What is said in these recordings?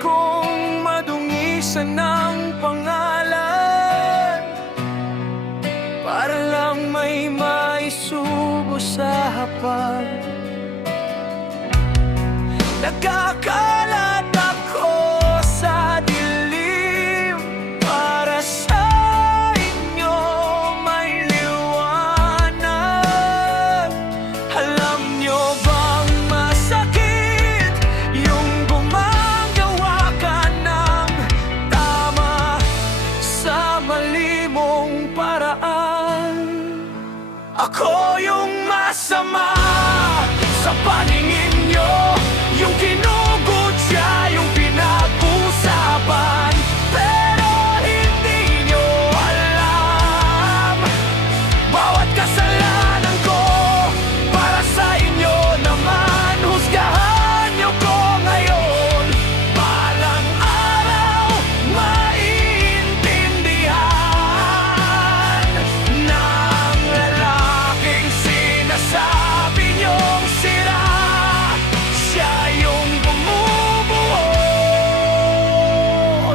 kong madungisan ng pangalan, para lang may maisubo sa hapag. Nagkakalat ako sa dilim para sa inyo may liwanag. Alam nyo bang masakit yung gumagawa ka ng tama sa mali mong paraan? Ako yung masama sa paningin nyo, yung kinugot siya, yung pinag-usapan, pero hindi nyo alam. Bawat kasalanan ko, para sa inyo naman. Husgahan nyo ko ngayon, balang araw maiintindihan ng lalaking sinasabi nyong sira. Siya yung bumubuo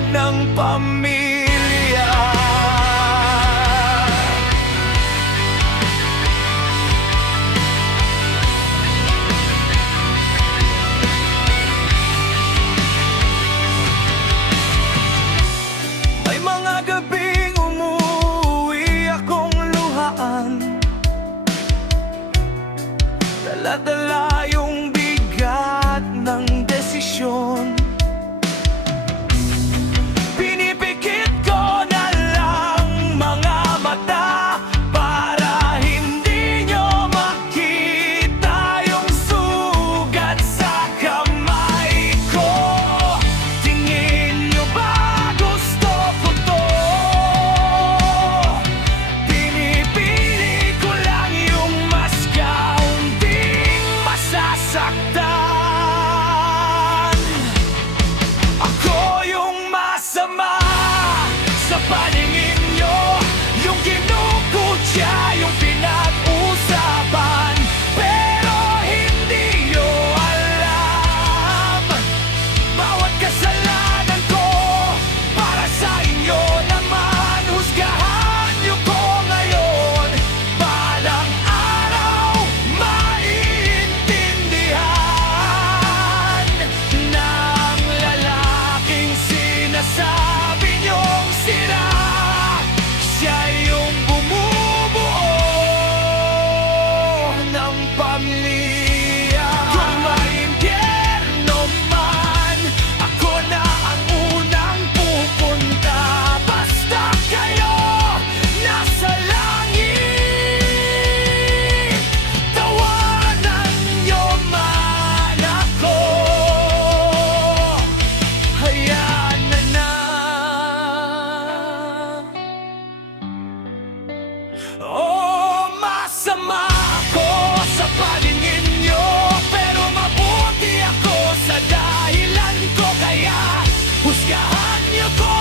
ng pamilya. May mga gabing umuwi akong luhaan, dala-dala yung bigat ng desisyon. Pinipikit ko na lang mga mata para hindi nyo makita yung sugat sa kamay ko. Tingin nyo ba gusto ko to? Pinipili ko lang yung mas kaunting masasaktan. Ako yung masama sa paningin nyo, yung kinukutya, yung pinag-usapan, pero hindi nyo alam. Bawat kasalanan ko, para sa inyo naman. Husgahan nyo ko ngayon, balang araw maiintindihan ng lalaking sinasabi nyong sira. Siya yung bumubuo ng pamilya. Kung maimpyerno man, ako na ang unang pupunta. Basta kayo nasa langit, tawanan nyo man ako. Hayaan na. Oh, masama ako sa paningin nyo, pero mabuti ako sa dahilan ko. Kaya husgahan nyo ko